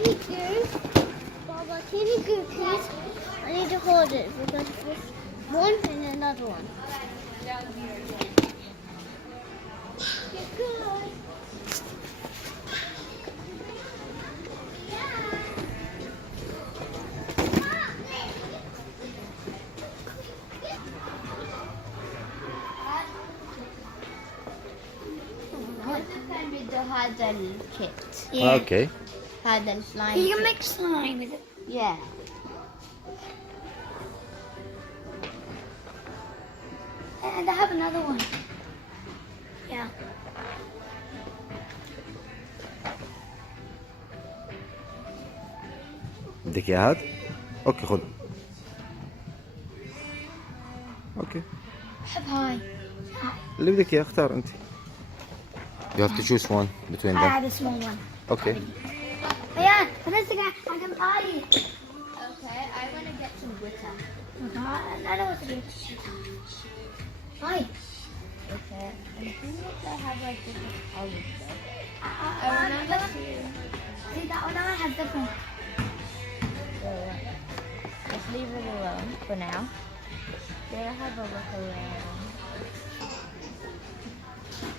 baby goose. Baba, teeny goose. I need to hold it because this one and another one. You're good. هذا الكيت. اوكي. هذا السلايم. You can make slime with it. Yeah. And I have another one. Yeah. بدك اياه هاد؟ اوكي خذ. اوكي. أحب هاي. اللي بدك اياه اختار انت. You have to choose one between I them. have a small one. Okay. Beyond, what is the guy? I can buy it. Okay, I want to get some glitter. I know what to do. Hi. Okay. I think they have like different colors though. I remember. See, that one I have different. So, let's leave it alone for now. They'll have a look around.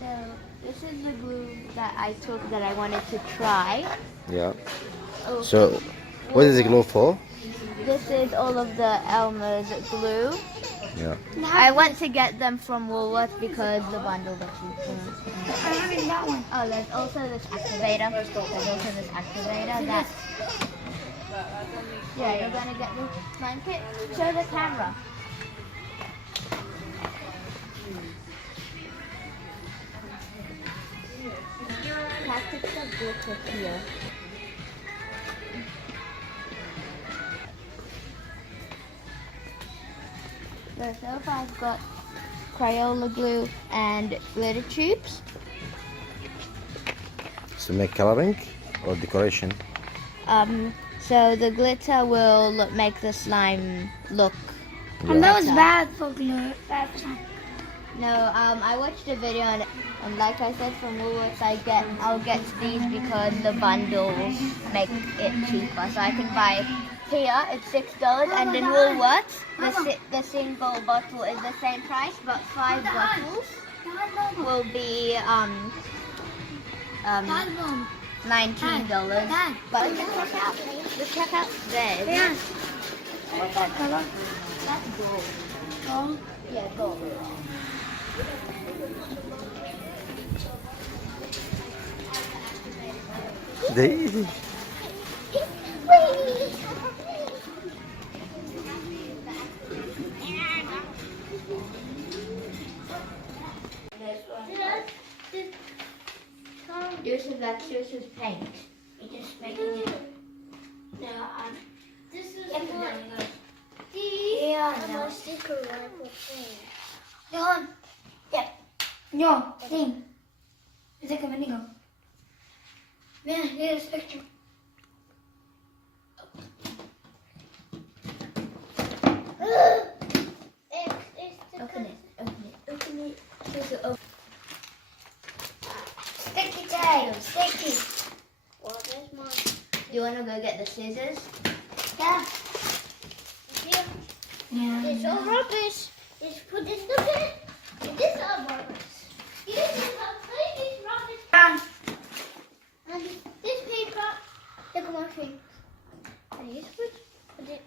So, this is the glue that I took that I wanted to try. Yeah. Oh, So, what is the glue for? this is all of the Elmer's glue. Yeah. I went to get them from Woolworths because the bundle was cheaper. I'm having that one. Oh, there's also this activator. There's also this activator that... Yeah, you're gonna get the slime kit. Show the camera. Packets of glitter here. So far I've got Crayola glue and glitter tubes. To make coloring or decoration? So the glitter will make the slime look. And that was better. bad for glue. Bad for slime. No, I watched a video and like I said from Woolworths, I'll get these because the bundles make it cheaper. So I can buy here it's $6, and in Woolworths the single bottle is the same price, but 5 bottles will be $19. But the checkout there. Yeah. What's that color? That's gold. Gold. Yeah, gold. دقيقة. Yusuf's paint. You're just making it. No, this is Yeah, sticker one with paint. John. Yeah. No, thing. It's like a mini go. Man, here's a picture. Open it. Sticky tape. Sticky. Well, there's mine. Do you want to go get the scissors? Yeah. It's all rubbish. Just put this in it. This is all rubbish. This is rubbish. And this paper. Look at my face. And you put it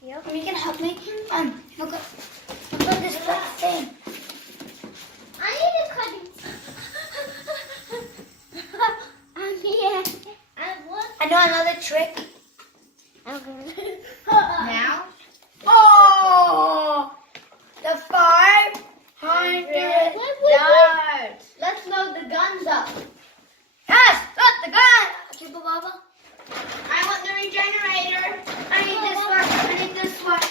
here. You can help me. Look at this black thing. I need a cutting. And here. And what? I know another trick. Now? Oh! The 500 darts. Let's load the guns up. Yes, got the gun. Okay, Baba. I want the regenerator. I need this one. I need this one.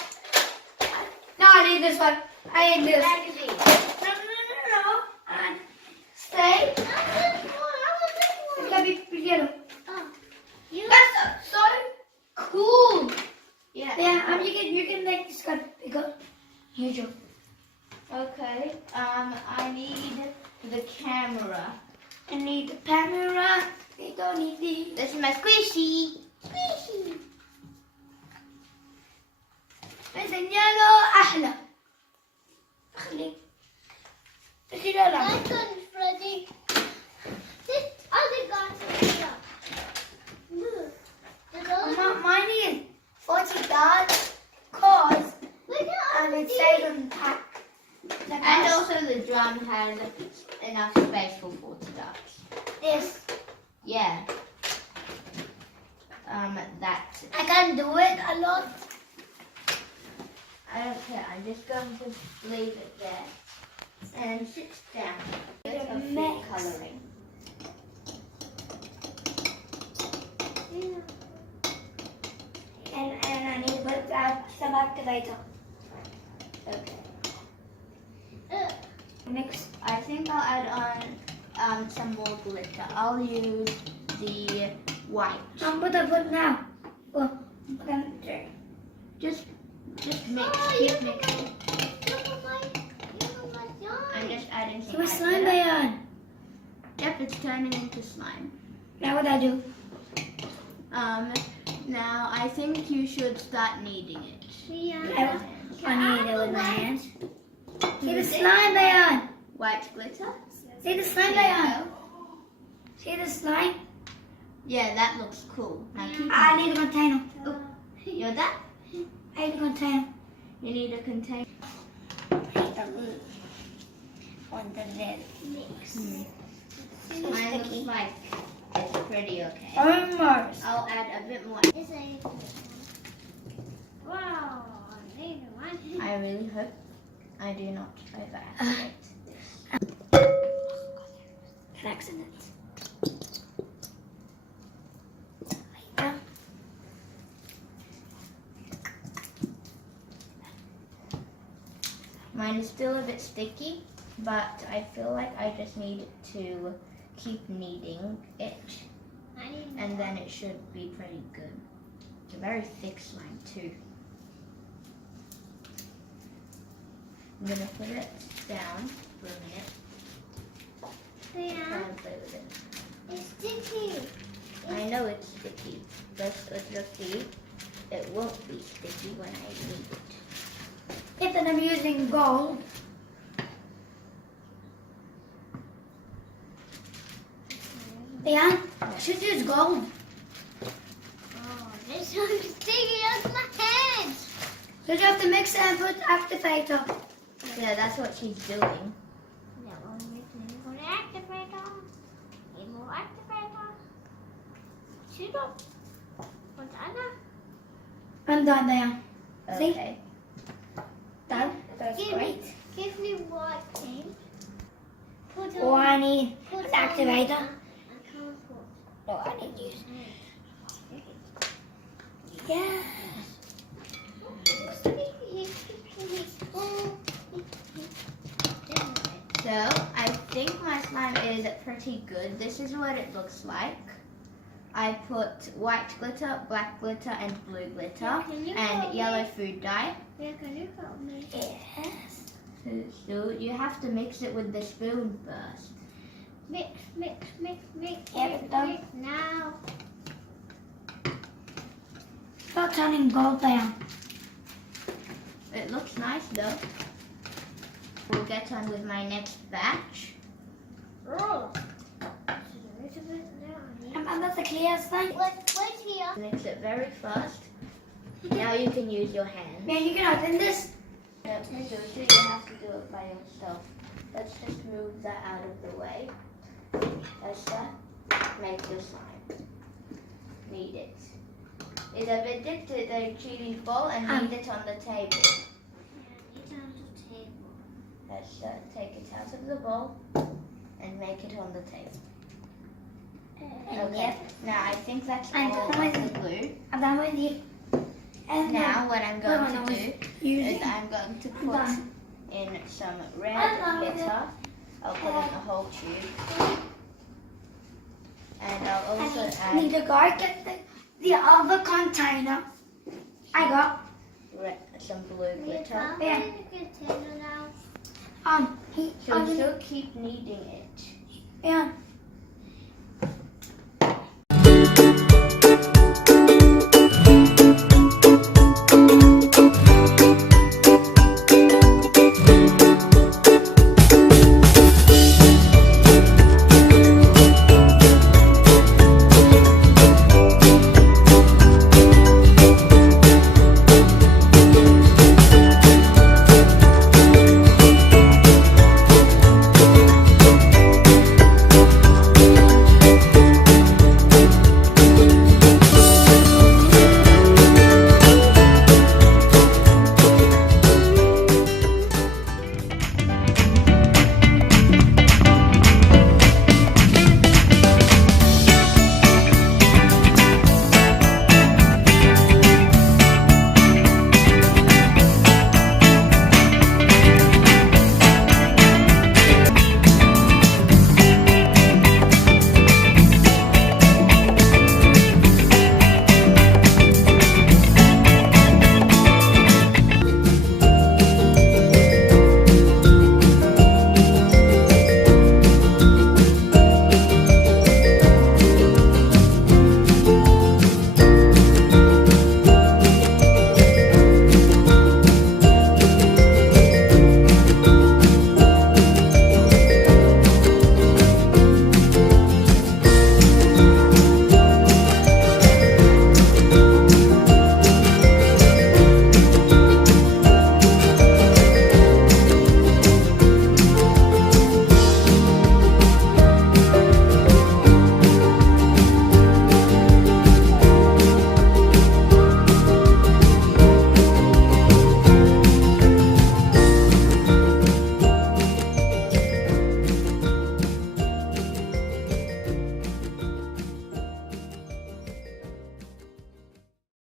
No, I need this one. I need this. Magazine. No. And stay. It's gotta be yellow. Oh, That's so cool. yeah. Yeah, you can make this gun bigger. Usual. Okay. I need the camera. I need the camera. You don't need these. This is my squishy. Squishy. بس اليالو أحلى. خلي. خلي لا. My son's ready. This other guy's ready. Mine is $40 cause and it says on the pack. And also the drum has enough space for $40. This. Yeah. That. I can do it a lot. I don't care. I'm just going to leave it there and sit down. Bit of food colouring. And I need to put some activator. Okay. Mix. I think I'll add on some more glitter. I'll use the white. What I put now? Oh, okay. Just mix. Keep mixing. I'm just adding some. It was slime Beyond. Yep, it's turning into slime. Now what I do? Now I think you should start kneading it. I need it with my hands. See the slime Beyond. White glitter? See the slime Beyond. See the slime? Yeah, that looks cool. Now keep I need a container. Oh, you're done? I need a container. You need a container. On the lid. Mix. Mine looks like it's pretty okay. Almost. I'll add a bit more. Wow. I really hope I do not overactivate this. An accident. Mine is still a bit sticky, but I feel like I just need to keep kneading it, and then it should be pretty good. It's a very thick slime too. I'm gonna put it down for a minute. Try and play with it. It's sticky. I know it's sticky, but lucky it won't be sticky when I knead it. If I'm using gold. Yeah, I should use gold. Oh, this one's sticky on my head. So you have to mix it and put activator. Yeah, that's what she's doing. I'm done there. See? Okay. Done. That's great. Give me white paint. Oh, I need an activator. No, I need to use. Yeah. So, I think my slime is pretty good. This is what it looks like. I put white glitter, black glitter, and blue glitter, and yellow food dye. Yes. So you have to mix it with the spoon first. Mix Now. Start turning gold down. It looks nice though. We'll get on with my next batch. And that's a clear slime. Wait here. Mix it very fast. Now you can use your hand. Man, you can open this. No, you have to do it by yourself. Let's just move that out of the way. That's that. Make the slime. Knead it. It's a bit dipped to the cheese ball and knead it on the table. Let's take it out of the bowl and make it on the table. Okay. Now I think that's all of the glue. I'm done with you. And now what I'm going to do is I'm going to put in some red glitter. I'll put in a whole tube. And I'll also I need to go get the other container. I got some blue glitter. Yeah. So still keep kneading it. Yeah.